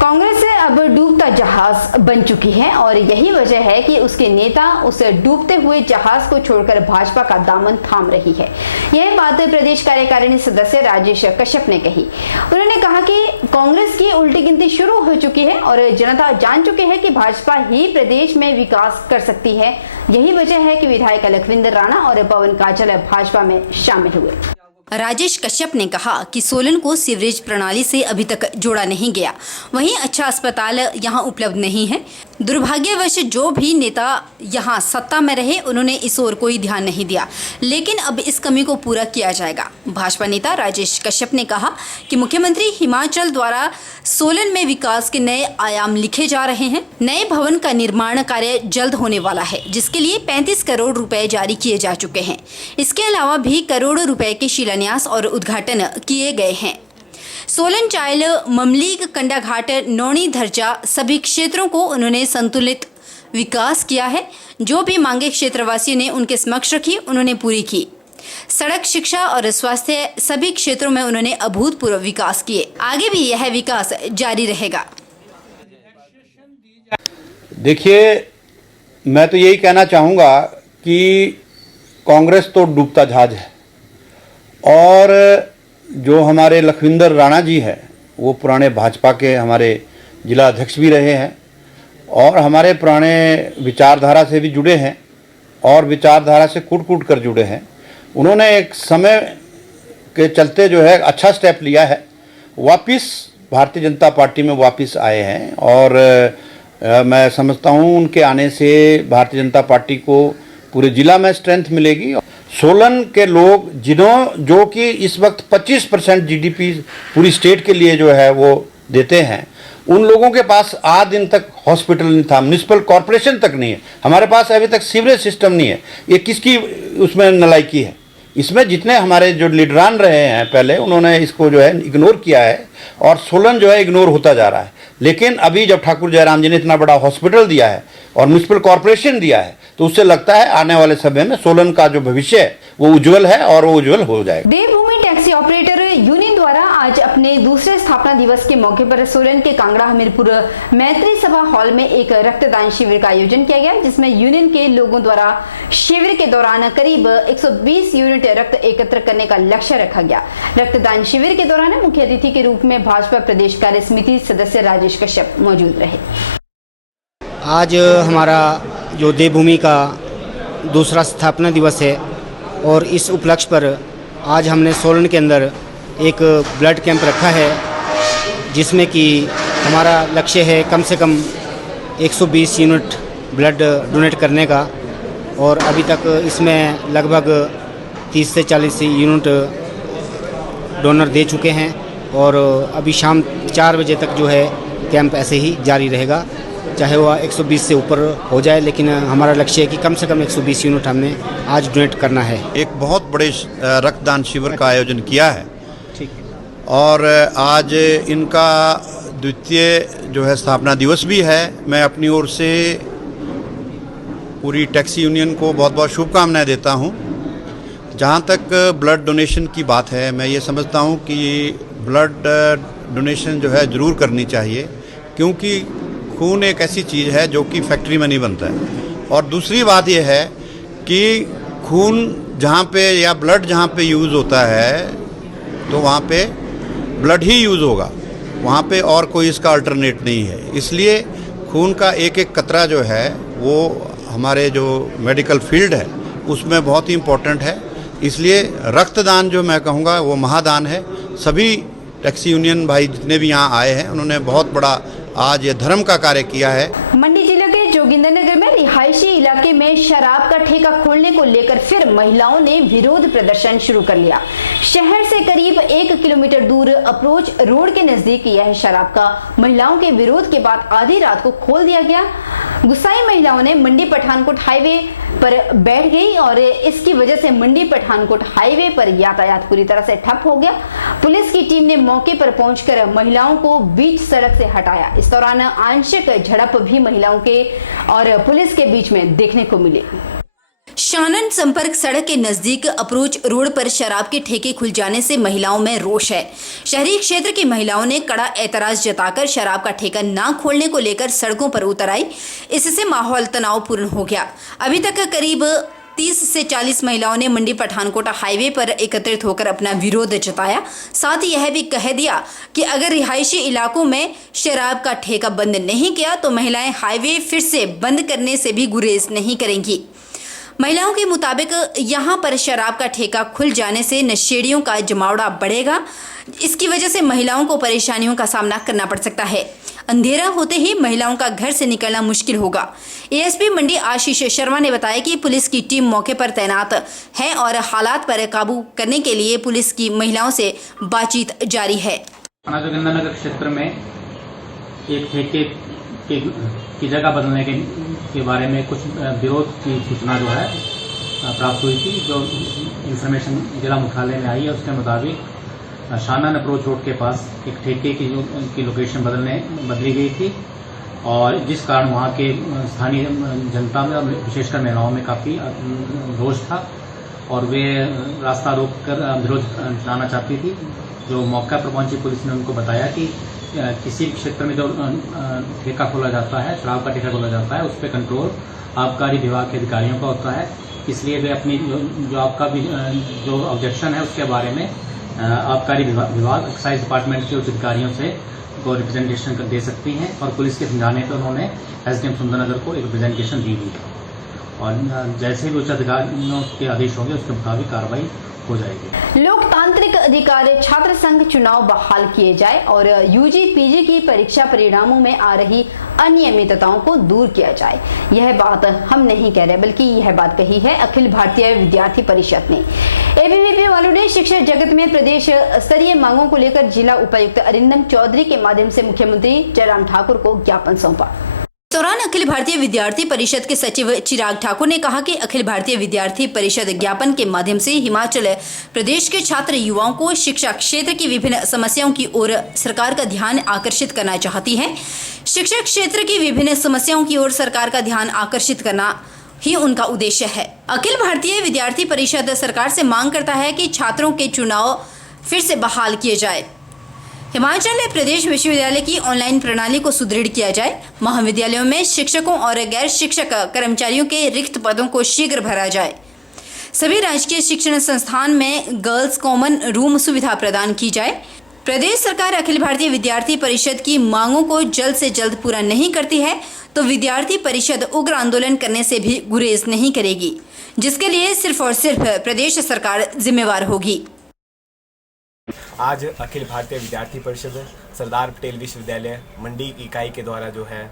कांग्रेस अब डूबता जहाज बन चुकी है और यही वजह है कि उसके नेता उस डूबते हुए जहाज को छोड़कर भाजपा का दामन थाम रही है। यह बात प्रदेश कार्यकारिणी सदस्य राजेश कश्यप ने कही। उन्होंने कहा कि कांग्रेस की उल्टी गिनती शुरू हो चुकी है और जनता जान चुकी है कि भाजपा ही प्रदेश में विकास कर सकती है। यही वजह है कि विधायक लखविंदर राणा और पवन काजल भाजपा में शामिल हुए। राजेश कश्यप ने कहा कि सोलन को सीवरेज प्रणाली से अभी तक जोड़ा नहीं गया, वहीं अच्छा अस्पताल यहां उपलब्ध नहीं है। दुर्भाग्यवश जो भी नेता यहां सत्ता में रहे उन्होंने इस ओर कोई ध्यान नहीं दिया, लेकिन अब इस कमी को पूरा किया जाएगा। भाजपा नेता राजेश कश्यप ने कहा कि मुख्यमंत्री हिमाचल द्वारा सोलन में विकास के नए आयाम लिखे जा रहे हैं। नए भवन का निर्माण कार्य जल्द होने वाला है, जिसके लिए 35 करोड़ रुपए जारी किए जा चुके हैं। इसके अलावा भी करोड़ों रुपए के शिलान्यास और उद्घाटन किए गए हैं। सोलन चायल, ममलीग, कंडाघाट, नौणी, धरचा सभी क्षेत्रों को उन्होंने संतुलित विकास किया है। जो भी मांगे क्षेत्रवासियों ने उनके समक्ष रखी, उन्होंने पूरी की। सड़क, शिक्षा और स्वास्थ्य सभी क्षेत्रों में उन्होंने अभूतपूर्व विकास किए। आगे भी यह विकास जारी रहेगा। देखिए, मैं तो यही कहना चाहूँगा कि कांग्रेस तो डूबता जहाज है और जो हमारे लखविंदर राणा जी है वो पुराने भाजपा के हमारे जिला अध्यक्ष भी रहे हैं और हमारे पुराने विचारधारा से भी जुड़े हैं और विचारधारा से कूट कर जुड़े हैं। उन्होंने एक समय के चलते जो है अच्छा स्टेप लिया है, वापस भारतीय जनता पार्टी में वापस आए हैं और मैं समझता हूँ उनके आने से भारतीय जनता पार्टी को पूरे जिला में स्ट्रेंथ मिलेगी। सोलन के लोग जो कि इस वक्त 25% जीडीपी पूरी स्टेट के लिए जो है वो देते हैं, उन लोगों के पास आज दिन तक हॉस्पिटल नहीं था, म्युनिसिपल कॉरपोरेशन तक नहीं है, हमारे पास अभी तक सीवरेज सिस्टम नहीं है। ये किसकी उसमें नलायकी है? इसमें जितने हमारे जो लीडरान रहे हैं पहले, उन्होंने इसको जो है इग्नोर किया है और सोलन जो है इग्नोर होता जा रहा है। लेकिन अभी जब ठाकुर जयराम जी ने इतना बड़ा हॉस्पिटल दिया है और म्युनिसिपल कॉरपोरेशन दिया है, तो उससे लगता है आने वाले समय में सोलन का जो भविष्य है वो उज्जवल है और वो उज्जवल हो जाएगा। देवभूमि टैक्सी ऑपरेटर यूनियन द्वारा आज अपने दूसरे स्थापना दिवस के मौके पर सोलन के कांगड़ा हमीरपुर मैत्री सभा हॉल में एक रक्तदान शिविर का आयोजन किया गया, जिसमें यूनियन के लोगों द्वारा शिविर के दौरान करीब 120 यूनिट रक्त एकत्र करने का लक्ष्य रखा गया। रक्तदान शिविर के दौरान मुख्य अतिथि के रूप में भाजपा प्रदेश कार्य समिति सदस्य राजेश कश्यप मौजूद रहे। आज हमारा जो देवभूमि का दूसरा स्थापना दिवस है और इस उपलक्ष्य पर आज हमने सोलन के अंदर एक ब्लड कैंप रखा है, जिसमें कि हमारा लक्ष्य है कम से कम 120 यूनिट ब्लड डोनेट करने का और अभी तक इसमें लगभग 30 से 40 यूनिट डोनर दे चुके हैं और अभी शाम 4 बजे तक जो है कैंप ऐसे ही जारी रहेगा, चाहे वह 120 से ऊपर हो जाए, लेकिन हमारा लक्ष्य है कि कम से कम 120 यूनिट हमने आज डोनेट करना है। एक बहुत बड़े रक्तदान शिविर का आयोजन किया है। ठीक है। और आज इनका द्वितीय जो है स्थापना दिवस भी है। मैं अपनी ओर से पूरी टैक्सी यूनियन को बहुत बहुत शुभकामनाएं देता हूं। जहां तक ब्लड डोनेशन की बात है, मैं ये समझता हूं कि ब्लड डोनेशन जो है ज़रूर करनी चाहिए, क्योंकि खून एक ऐसी चीज़ है जो कि फैक्ट्री में नहीं बनता है। और दूसरी बात यह है कि खून जहाँ पे या ब्लड जहाँ पे यूज़ होता है तो वहाँ पे ब्लड ही यूज़ होगा, वहाँ पे और कोई इसका अल्टरनेट नहीं है। इसलिए खून का एक एक कतरा जो है वो हमारे जो मेडिकल फील्ड है उसमें बहुत ही इम्पोर्टेंट है। इसलिए रक्तदान जो मैं कहूँगा वो महादान है। सभी टैक्सी यूनियन भाई जितने भी यहाँ आए हैं उन्होंने बहुत बड़ा आज ये धर्म का कार्य किया है। मंडी जिले के जोगिंदरनगर में रिहायशी इलाके में शराब का ठेका खोलने को लेकर फिर महिलाओं ने विरोध प्रदर्शन शुरू कर लिया। शहर से करीब 1 किलोमीटर दूर अप्रोच रोड के नजदीक यह शराब का महिलाओं के विरोध के बाद आधी रात को खोल दिया गया। गुस्साई महिलाओं ने मंडी पठानकोट हाईवे पर बैठ गई और इसकी वजह से मंडी पठानकोट हाईवे पर यातायात पूरी तरह से ठप हो गया। पुलिस की टीम ने मौके पर पहुंचकर महिलाओं को बीच सड़क से हटाया। इस दौरान आंशिक झड़प भी महिलाओं के और पुलिस के बीच में देखने को मिली। शानन संपर्क सड़क के नजदीक अप्रोच रोड पर शराब के ठेके खुल जाने से महिलाओं में रोष है। शहरी क्षेत्र की महिलाओं ने कड़ा ऐतराज जताकर शराब का ठेका ना खोलने को लेकर सड़कों पर उतर आई। इससे माहौल तनावपूर्ण हो गया। अभी तक करीब 30 से 40 महिलाओं ने मंडी पठानकोट हाईवे पर एकत्रित होकर अपना विरोध जताया। साथ ही यह भी कह दिया कि अगर रिहायशी इलाकों में शराब का ठेका बंद नहीं किया तो महिलाएं हाईवे फिर से बंद करने से भी गुरेज नहीं करेंगी। महिलाओं के मुताबिक यहां पर शराब का ठेका खुल जाने से नशेड़ियों का जमावड़ा बढ़ेगा। इसकी वजह से महिलाओं को परेशानियों का सामना करना पड़ सकता है। अंधेरा होते ही महिलाओं का घर से निकलना मुश्किल होगा। एएसपी मंडी आशीष शर्मा ने बताया कि पुलिस की टीम मौके पर तैनात है और हालात पर काबू करने के लिए पुलिस की महिलाओं से बातचीत जारी है। जोगिंदरनगर क्षेत्र में एक ठेके की जगह बदलने के बारे में कुछ विरोध की सूचना जो है प्राप्त हुई थी। जो इंफॉर्मेशन जिला मुख्यालय में आई है उसके मुताबिक शानन अप्रोच रोड के पास एक ठेके की लोकेशन बदली गई थी और जिस कारण वहाँ के स्थानीय जनता में और विशेषकर महिलाओं में काफ़ी रोष था और वे रास्ता रोक कर विरोध जताना चाहती थी। जो मौका पर पहुंची पुलिस ने उनको बताया कि किसी क्षेत्र में जो ठेका खोला जाता है, शराब का ठेका खोला जाता है, उस पर कंट्रोल आबकारी विभाग के अधिकारियों का होता है। इसलिए वे अपनी जो आपका जो ऑब्जेक्शन है उसके बारे में आबकारी विभाग एक्साइज डिपार्टमेंट के उच्च अधिकारियों से को रिप्रेजेंटेशन दे सकती हैं और पुलिस के समझाने पर उन्होंने एसडीएम सुंदरनगर को एक रिप्रेजेंटेशन दी हुई है और जैसे भी उच्च अधिकारियों के आदेश होंगे उसके मुताबिक कार्रवाई हो जाएगी। लोकतांत्रिक अधिकार छात्र संघ चुनाव बहाल किए जाए और यूजी पीजी की परीक्षा परिणामों में आ रही अनियमितताओं को दूर किया जाए। यह बात हम नहीं कह रहे बल्कि यह बात कही है अखिल भारतीय विद्यार्थी परिषद ने। एबीवीपी वालों ने शिक्षा जगत में प्रदेश स्तरीय मांगों को लेकर जिला उपायुक्त अरिंदम चौधरी के माध्यम से मुख्यमंत्री जयराम ठाकुर को ज्ञापन सौंपा। इस दौरान अखिल भारतीय विद्यार्थी परिषद के सचिव चिराग ठाकुर ने कहा कि अखिल भारतीय विद्यार्थी परिषद ज्ञापन के माध्यम से हिमाचल प्रदेश के छात्र युवाओं को शिक्षा क्षेत्र की विभिन्न समस्याओं की ओर सरकार का ध्यान आकर्षित करना चाहती है। शिक्षा क्षेत्र की विभिन्न समस्याओं की ओर सरकार का ध्यान आकर्षित करना ही उनका उद्देश्य है। अखिल भारतीय विद्यार्थी परिषद सरकार से मांग करता है कि छात्रों के चुनाव फिर से बहाल किए जाए। हिमाचल प्रदेश विश्वविद्यालय की ऑनलाइन प्रणाली को सुदृढ़ किया जाए। महाविद्यालयों में शिक्षकों और गैर शिक्षक कर्मचारियों के रिक्त पदों को शीघ्र भरा जाए। सभी राजकीय शिक्षण संस्थान में गर्ल्स कॉमन रूम सुविधा प्रदान की जाए। प्रदेश सरकार अखिल भारतीय विद्यार्थी परिषद की मांगों को जल्द से जल्द पूरा नहीं करती है तो विद्यार्थी परिषद उग्र आंदोलन करने से भी गुरेज नहीं करेगी, जिसके लिए सिर्फ और सिर्फ प्रदेश सरकार जिम्मेवार होगी। आज अखिल भारतीय विद्यार्थी परिषद सरदार पटेल विश्वविद्यालय मंडी इकाई के द्वारा जो है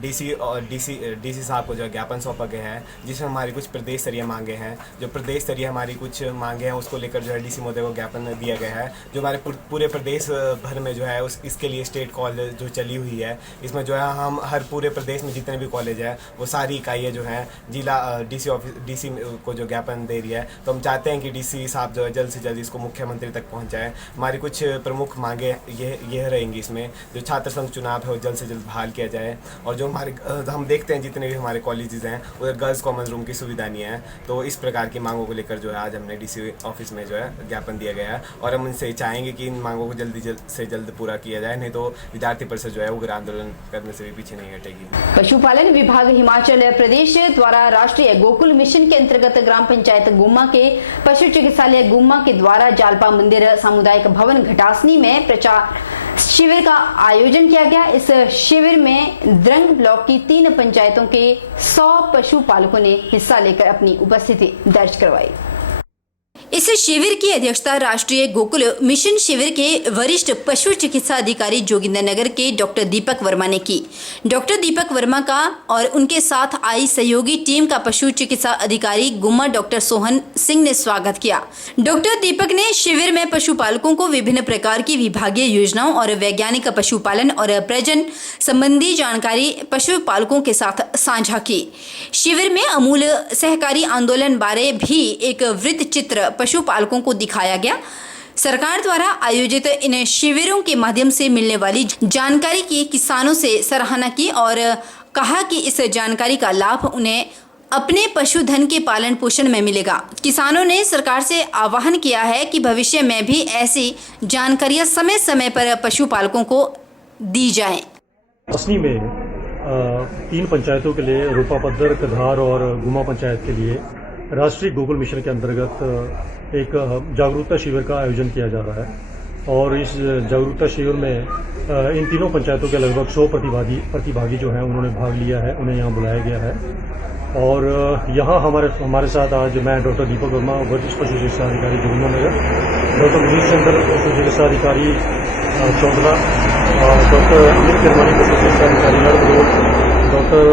डीसी साहब को जो है ज्ञापन सौंपा गया है, जिसमें हमारी कुछ प्रदेश स्तरीय मांगे हैं। जो प्रदेश स्तरीय हमारी कुछ मांगे हैं उसको लेकर जो है डीसी महोदय को ज्ञापन दिया गया है। जो हमारे पूरे प्रदेश भर में जो है इसके लिए स्टेट कॉल जो चली हुई है, इसमें जो है हम हर पूरे प्रदेश में जितने भी कॉलेज हैं वो सारी इकाइयाँ जो हैं जिला डीसी को जो ज्ञापन दे रही है। तो हम चाहते हैं कि डीसी साहब जो है जल्द से जल्द इसको मुख्यमंत्री तक पहुँचाएँ। हमारी कुछ प्रमुख मांगे यह रहेंगी। इसमें जो छात्र संघ चुनाव है वो जल्द से जल्द बहाल किया जाए और जो हमारे हम देखते हैं जितने भी हमारे कॉलेजेस हैं उधर गर्ल्स कॉमन रूम की सुविधा नहीं है। तो इस प्रकार की मांगों को लेकर जो है आज हमने डीसी ऑफिस में जो है ज्ञापन दिया गया है और हम उनसे चाहेंगे कि इन मांगों को जल्द से जल्द पूरा किया जाए, नहीं तो विद्यार्थी परिषद जो है उग्र आंदोलन करने से भी पीछे नहीं हटेगी। पशुपालन विभाग हिमाचल प्रदेश द्वारा राष्ट्रीय गोकुल मिशन के अंतर्गत ग्राम पंचायत गुम्मा के पशु चिकित्सालय गुम्मा के द्वारा जालपा मंदिर सामुदायिक भवन घटासनी में प्रचार शिविर का आयोजन किया गया। इस शिविर में द्रंग ब्लॉक की 3 पंचायतों के 100 पशुपालकों ने हिस्सा लेकर अपनी उपस्थिति दर्ज करवाई। इस शिविर की अध्यक्षता राष्ट्रीय गोकुल मिशन शिविर के वरिष्ठ पशु चिकित्सा अधिकारी जोगिंदरनगर के डॉक्टर दीपक वर्मा ने की। डॉक्टर दीपक वर्मा का और उनके साथ आई सहयोगी टीम का पशु चिकित्सा अधिकारी गुम्मा डॉक्टर सोहन सिंह ने स्वागत किया। डॉक्टर दीपक ने शिविर में पशुपालकों को विभिन्न प्रकार की विभागीय योजनाओं और वैज्ञानिक पशुपालन और प्रजनन संबंधी जानकारी पशुपालकों के साथ साझा की। शिविर में अमूल सहकारी आंदोलन बारे भी एक वृत्त चित्र पशुपालकों को दिखाया गया। सरकार द्वारा आयोजित इन शिविरों के माध्यम से मिलने वाली जानकारी की किसानों से सराहना की और कहा कि इस जानकारी का लाभ उन्हें अपने पशुधन के पालन पोषण में मिलेगा। किसानों ने सरकार से आह्वान किया है कि भविष्य में भी ऐसी जानकारियां समय समय पर पशुपालकों को दी जाएं। असली में 3 पंचायतों के लिए रूपापद्दर, कधार और गुमा पंचायत के लिए राष्ट्रीय गोकुल मिशन के अंतर्गत एक जागरूकता शिविर का आयोजन किया जा रहा है और इस जागरूकता शिविर में इन तीनों पंचायतों के लगभग 100 प्रतिभागी जो हैं उन्होंने भाग लिया है, उन्हें यहाँ बुलाया गया है। और यहाँ हमारे साथ आज मैं डॉक्टर दीपक वर्मा, वरिष्ठ पशु चिकित्सा अधिकारी जोगिंदरनगर, डॉक्टर मनीष चंद्र, पशु चिकित्सा अधिकारी चौंधला, डॉक्टर अमित किरमानी, पशु चिकित्सा अधिकारी नर्मद, डॉक्टर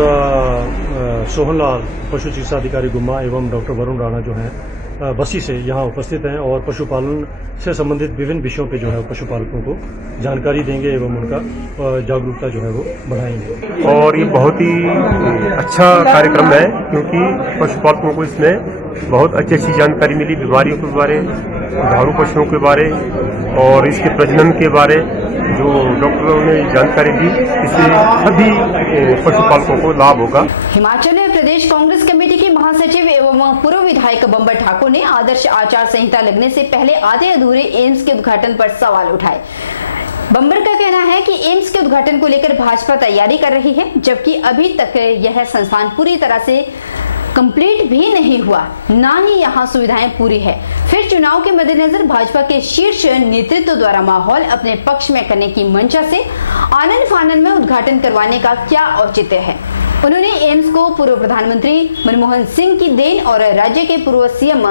सोहनलाल, पशु चिकित्सा अधिकारी गुम्मा एवं डॉक्टर वरुण राणा जो हैं बस्सी से यहाँ उपस्थित हैं और पशुपालन से संबंधित विभिन्न विषयों पे जो है पशुपालकों को जानकारी देंगे एवं उनका जागरूकता जो है वो बढ़ाएंगे। और ये बहुत ही अच्छा कार्यक्रम है क्योंकि पशुपालकों को इसमें बहुत अच्छी जानकारी मिली, बीमारियों के बारे, दुधारू पशुओं के बारे और इसके प्रजनन के बारे जो डॉक्टरों ने जानकारी दी, इससे सभी पशुपालकों को लाभ होगा। हिमाचल प्रदेश कांग्रेस कमेटी के महासचिव एवं पूर्व विधायक बंबर ठाकुर ने आदर्श आचार संहिता लगने से पहले आधे अधूरे एम्स के उद्घाटन पर सवाल उठाए। बंबर का कहना है कि एम्स के उद्घाटन को लेकर भाजपा तैयारी कर रही है, जबकि अभी तक यह संस्थान पूरी तरह से कंप्लीट भी नहीं हुआ, ना ही यहाँ सुविधाएं पूरी है। फिर चुनाव के मद्देनजर भाजपा के शीर्ष नेतृत्व द्वारा माहौल अपने पक्ष में करने की मंशा से आनन फानन में उद्घाटन करवाने का क्या औचित्य है। उन्होंने एम्स को पूर्व प्रधानमंत्री मनमोहन सिंह की देन और राज्य के पूर्व सीएम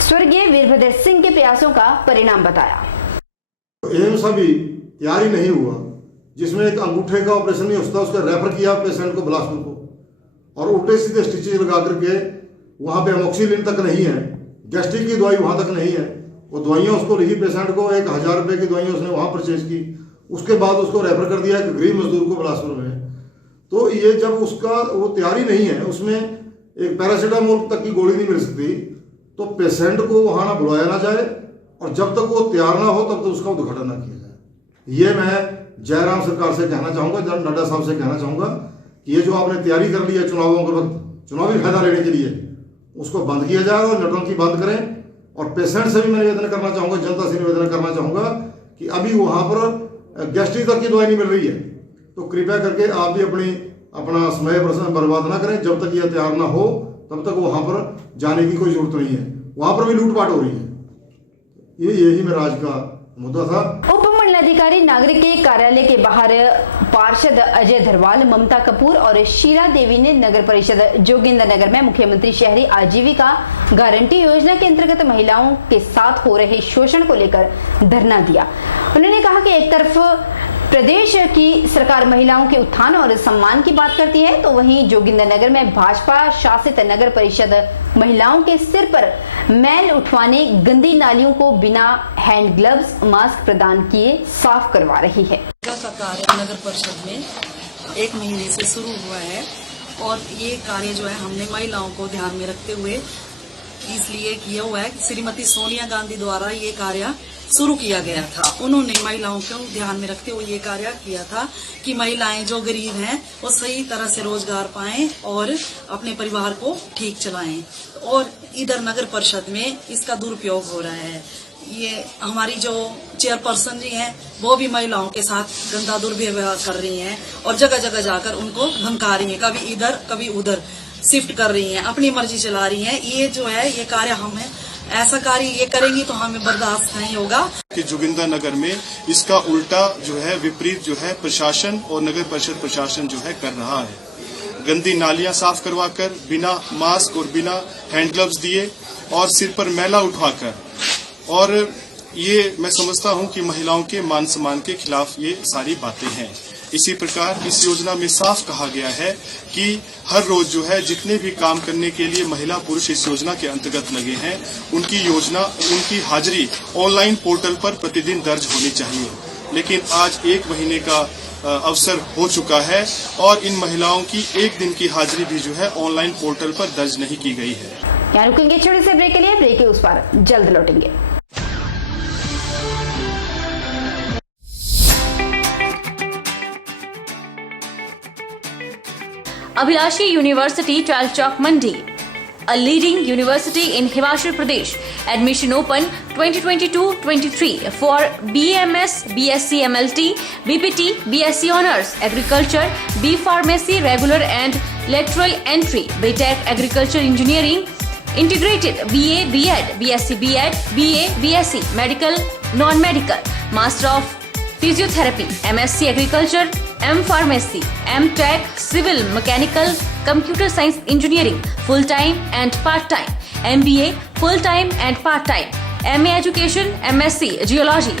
स्वर्गीय वीरभद्र सिंह के प्रयासों का परिणाम बताया। एम्स अभी तैयारी नहीं हुआ, जिसमें एक अंगूठे का ऑपरेशन नहीं होता, उसका रेफर किया पेशेंट को बिलासपुर को और उल्टे सीधे स्टिचेज लगा करके वहां पे एमोक्सिलिन तक नहीं है, गैस्ट्रिक की दवाई वहां तक नहीं है। वो दवाइयां उसको लिखी पेशेंट को, 1000 रुपए की दवाइयां उसने वहां परचेज की, उसके बाद उसको रेफर कर दिया एक गरीब मजदूर को बिलासपुर में। तो ये जब उसका वो तैयारी नहीं है, उसमें एक पैरासीटामोल तक की गोली नहीं मिल सकती, तो पेशेंट को वहां ना बुलाया ना जाए और जब तक वो तैयार ना हो तब तक उसका उद्घाटन ना किया जाए। ये मैं जयराम सरकार से कहना चाहूंगा, नड्डा साहब से कहना चाहूंगा कि ये जो आपने तैयारी कर ली है चुनावों के वक्त, चुनावी फायदा लेने के लिए, उसको बंद किया जाए और नौटंकी बंद करें। और पेशेंट से भी मैं निवेदन करना चाहूंगा, जनता से निवेदन करना चाहूंगा कि अभी वहां पर गैस्ट्रिक तक की दवाई नहीं मिल रही है, तो कृपया करके आप भी अपना समय बर्बाद ना करें। जब तक यह तैयार ना हो तब तक वहां पर जाने की कोई जरूरत नहीं है, वहां पर भी लूटपाट हो रही है। यही मेरा आज का मुद्दा था। उपमंडलाधिकारी नागरिक के कार्यालय के बाहर पार्षद अजय धरवाल, ममता कपूर और शीला देवी ने नगर परिषद जोगिंदरनगर में मुख्यमंत्री शहरी आजीविका गारंटी योजना के अंतर्गत महिलाओं के साथ हो रहे शोषण को लेकर धरना दिया। उन्होंने कहा कि एक तरफ प्रदेश की सरकार महिलाओं के उत्थान और सम्मान की बात करती है, तो वहीं जोगिंदरनगर में भाजपा शासित नगर परिषद महिलाओं के सिर पर मैल उठवाने, गंदी नालियों को बिना हैंड ग्लव्स, मास्क प्रदान किए साफ करवा रही है। का कार्य नगर परिषद में 1 महीने से शुरू हुआ है और ये कार्य जो है हमने महिलाओं को ध्यान में रखते हुए इसलिए किया हुआ है कि श्रीमती सोनिया गांधी द्वारा ये कार्य शुरू किया गया था। उन्होंने महिलाओं को ध्यान में रखते हुए ये कार्य किया था कि महिलाएं जो गरीब हैं वो सही तरह से रोजगार पाएं और अपने परिवार को ठीक चलाएं। और इधर नगर परिषद में इसका दुरुपयोग हो रहा है। ये हमारी जो चेयरपर्सन जी हैं वो भी महिलाओं के साथ गंदा दुर्व्यवहार कर रही हैं और जगह जगह जाकर उनको धमका रही हैं, कभी इधर कभी उधर शिफ्ट कर रही हैं, अपनी मर्जी चला रही हैं। ये जो है ये कार्य हमें ऐसा कार्य ये करेंगी तो हमें बर्दाश्त नहीं होगा कि जोगिंदरनगर में इसका उल्टा जो है विपरीत जो है प्रशासन और नगर परिषद प्रशासन जो है कर रहा है। गंदी नालियां साफ करवाकर, बिना मास्क और बिना हैंड ग्लव्स दिए और सिर पर मैला उठवाकर, और ये मैं समझता हूं कि महिलाओं के मान सम्मान के खिलाफ ये सारी बातें हैं। इसी प्रकार इस योजना में साफ कहा गया है कि हर रोज जो है जितने भी काम करने के लिए महिला पुरुष इस योजना के अंतर्गत लगे हैं उनकी हाजिरी ऑनलाइन पोर्टल पर प्रतिदिन दर्ज होनी चाहिए। लेकिन आज 1 महीने का अवसर हो चुका है और इन महिलाओं की 1 दिन की हाजिरी भी जो है ऑनलाइन पोर्टल पर दर्ज नहीं की गई है। यहाँ रुकेंगे छोटे से ब्रेक के लिए, ब्रेक के उस पार जल्द लौटेंगे। Abhilashi University, Chalchok Mandi, a leading university in Himachal Pradesh. Admission open 2022-23 for BMS, BSc MLT, BPT, BSc Honours, Agriculture, B Pharmacy, regular and lateral entry, BTech Agriculture Engineering, Integrated, BA, B.Ed, BSc, B.Ed, BA, BSc, Medical, Non-Medical, Master of Physiotherapy, MSc Agriculture, M Pharmacy, M Tech, Civil, Mechanical, Computer Science Engineering, full-time and part-time, MBA, full-time and part-time, MA Education, MSc Geology,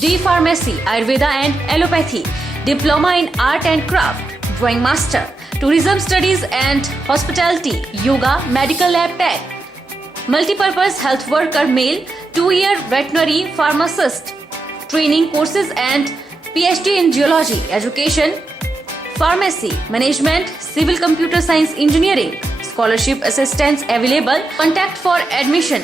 D Pharmacy, Ayurveda and Allopathy, Diploma in Art and Craft, Drawing Master, Tourism Studies and Hospitality, Yoga, Medical Lab Tech, Multipurpose Health Worker Male, 2-year Veterinary Pharmacist, Training Courses and PhD in Geology, Education, Pharmacy, Management, Civil Computer Science Engineering, Scholarship Assistance available. Contact for admission